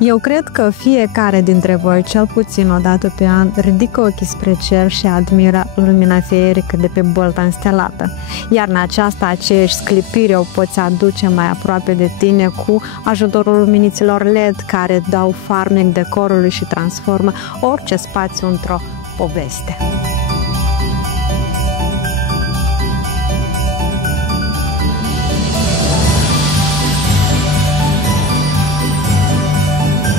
Eu cred că fiecare dintre voi, cel puțin o dată pe an, ridică ochii spre cer și admiră lumina feerică de pe bolta înstelată. Iar în aceasta, aceeași sclipire o poți aduce mai aproape de tine cu ajutorul luminiților LED care dau farmec decorului și transformă orice spațiu într-o poveste.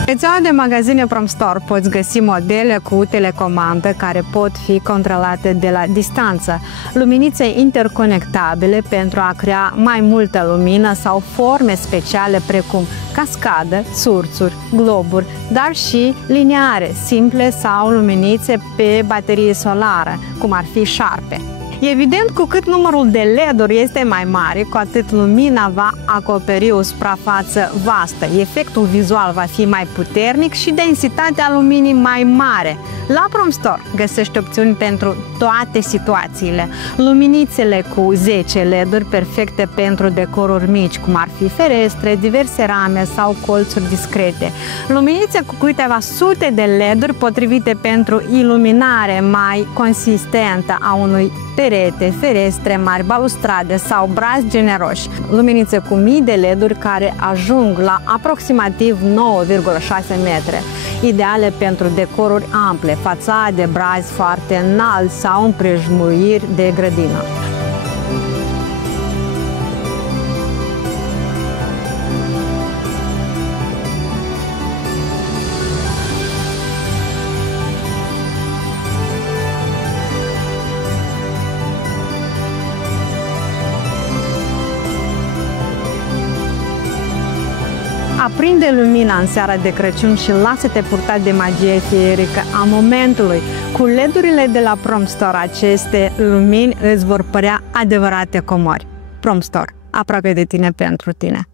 Pe rețeaua de magazine PromStore poți găsi modele cu telecomandă care pot fi controlate de la distanță, luminițe interconectabile pentru a crea mai multă lumină sau forme speciale precum cascadă, surțuri, globuri, dar și lineare, simple sau luminițe pe baterie solară, cum ar fi șarpe. Evident, cu cât numărul de LED-uri este mai mare, cu atât lumina va acoperi o suprafață vastă. Efectul vizual va fi mai puternic și densitatea luminii mai mare. La PromStore găsești opțiuni pentru toate situațiile. Luminițele cu 10 LED-uri perfecte pentru decoruri mici, cum ar fi ferestre, diverse rame sau colțuri discrete. Luminițe cu câteva sute de LED-uri potrivite pentru iluminare mai consistentă a unui perete, ferestre mari, balustrade sau brazi generoși. Luminițe cu mii de LED-uri care ajung la aproximativ 9,6 metri, ideale pentru decoruri ample, fațade, brazi foarte înalți sau împrejmuiri de grădină. Aprinde lumina în seara de Crăciun și lasă-te purtat de magie feerică a momentului. Cu LED-urile de la PromStore, aceste lumini îți vor părea adevărate comori. PromStore, aproape de tine pentru tine.